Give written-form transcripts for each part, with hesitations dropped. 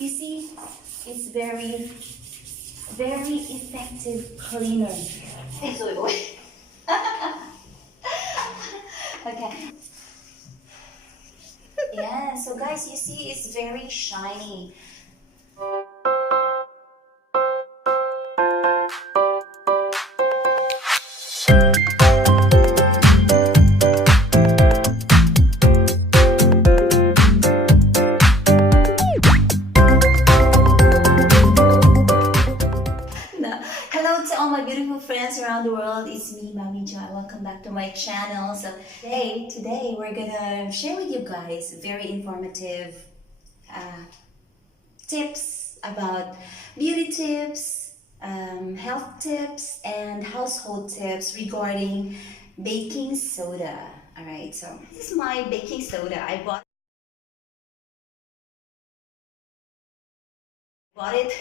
You see, it's very, very effective cleaner. Okay. Yeah, so guys, you see, it's very shiny. Hello to all my beautiful friends around the world. It's me, Mami Joy. Welcome back to my channel. So today we're gonna share with you guys very informative tips about beauty tips, health tips, and household tips regarding baking soda. All right, so this is my baking soda. I bought it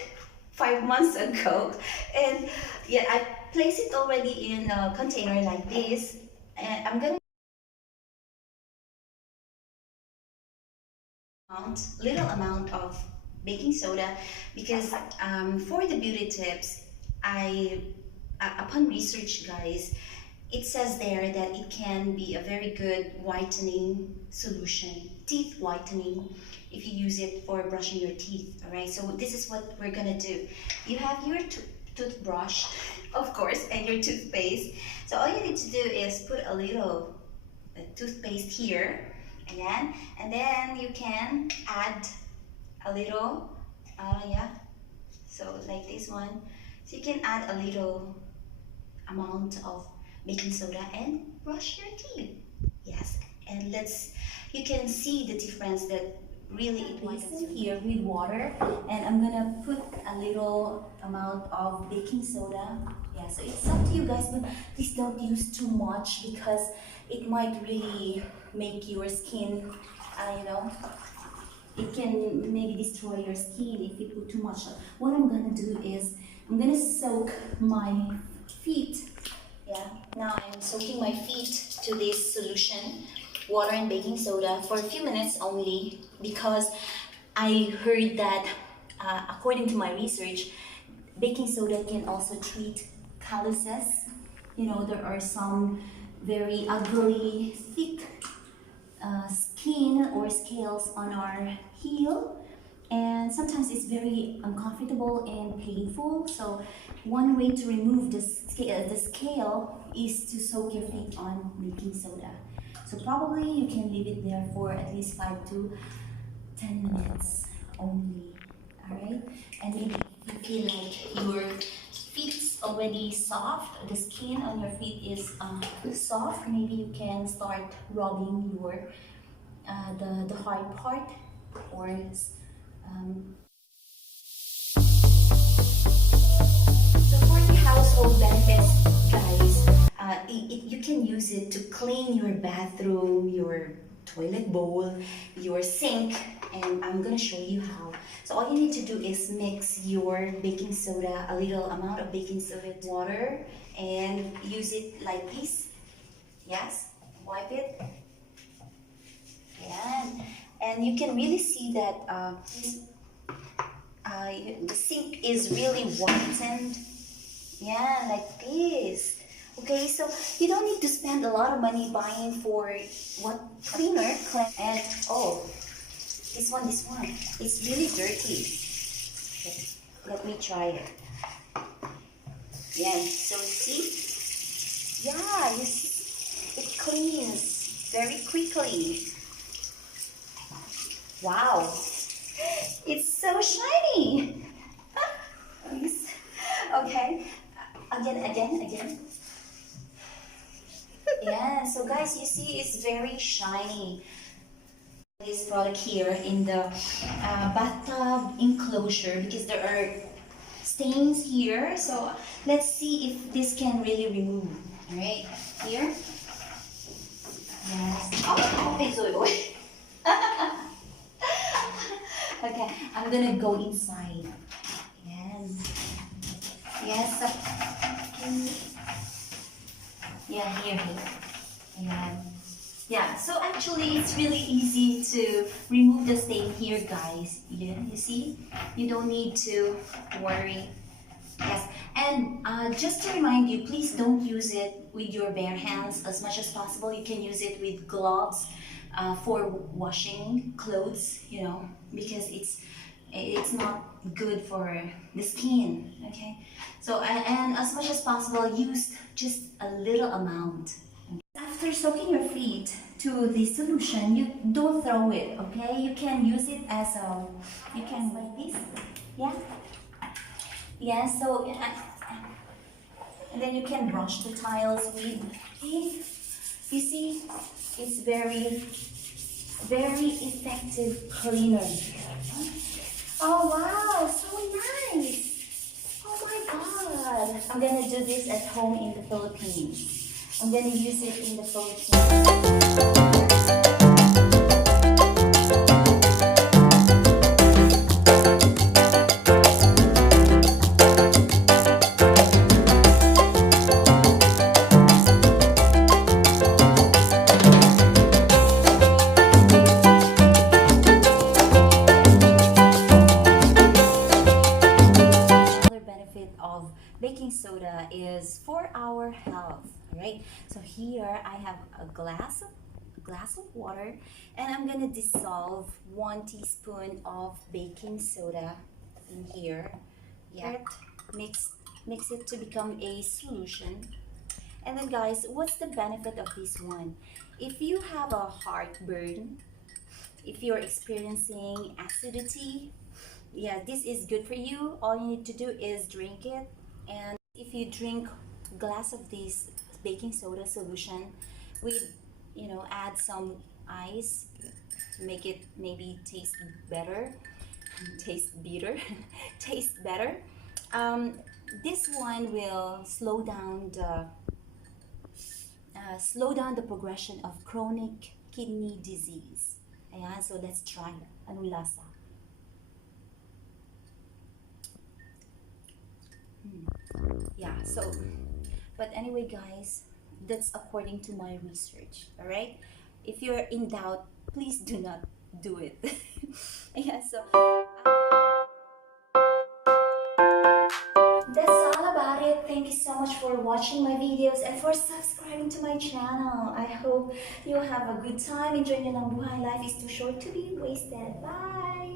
5 months ago, and yeah, I placed it already in a container like this, and I'm gonna little amount of baking soda because for the beauty tips, upon research, guys, it says there that it can be a very good whitening solution, teeth whitening, if you use it for brushing your teeth. All right, so this is what we're gonna do. You have your toothbrush, of course, and your toothpaste. So all you need to do is put a little toothpaste here, again, and then you can add a little, yeah, so like this one. So you can add a little amount of baking soda and brush your teeth. Yes, and you can see the difference that really it whitens here with water, and I'm gonna put a little amount of baking soda. Yeah, so it's up to you guys, but please don't use too much because it might really make your skin, it can maybe destroy your skin if you put too much. What I'm gonna do is I'm gonna soak my feet. Yeah, now I'm soaking my feet to this solution, water and baking soda, for a few minutes only, because I heard that according to my research, baking soda can also treat calluses. There are some very ugly, thick skin or scales on our heel, and sometimes it's very uncomfortable and painful. So one way to remove the scale is to soak your feet on baking soda. So probably you can leave it there for at least 5 to 10 minutes only. All right, and maybe if you feel like your feet's already soft, the skin on your feet is soft, maybe you can start rubbing your the hard part, or so for the household benefits, guys, you can use it to clean your bathroom, your toilet bowl, your sink, and I'm gonna show you how. So all you need to do is mix your baking soda, a little amount of baking soda with water, and use it like this. Yes, wipe it. Yeah, and you can really see that the sink is really whitened. Yeah, like this. Okay, so you don't need to spend a lot of money buying for what cleaner. And oh, this one, it's really dirty. Okay, let me try it. Yeah, so see? Yeah, you see, it cleans very quickly. Wow, it's so shiny. Okay, again. Yeah, so guys, you see, it's very shiny. This product here in the bathtub enclosure, because there are stains here. So let's see if this can really remove. All right, here. Yes. Oh, okay, I'm gonna go inside. Yes. Yeah, here. Yeah. Yeah, so actually it's really easy to remove the stain here, guys. Yeah, you see? You don't need to worry. Yes, and just to remind you, please don't use it with your bare hands as much as possible. You can use it with gloves for washing clothes, you know, because it's not good for the skin. Okay, so and as much as possible, use just a little amount. After soaking your feet to the solution, you don't throw it. Okay, you can use it as a, you can like this. Yeah. Yeah, so and then you can brush the tiles with this. You see, it's very effective cleaner. Oh wow, so nice. Oh my god. I'm gonna do this at home in the Philippines. I'm gonna use it in the Philippines. Of baking soda is for our health, right? So here I have a glass of water, and I'm gonna dissolve 1 teaspoon of baking soda in here. Yeah, mix it to become a solution. And then guys, what's the benefit of this one? If you have a heartburn, if you're experiencing acidity, yeah, this is good for you. All you need to do is drink it. And if you drink glass of this baking soda solution with, you know, add some ice to make it maybe taste better, taste bitter, taste better. This one will slow down the progression of chronic kidney disease. Ayan, so let's try it. Anong lasa? Yeah, so but anyway guys, that's according to my research. All right, if you're in doubt, please do not do it. Yeah, so that's all about it. Thank you so much for watching my videos and for subscribing to my channel. I hope you have a good time. Enjoy your lang buhay. Life is too short to be wasted. Bye.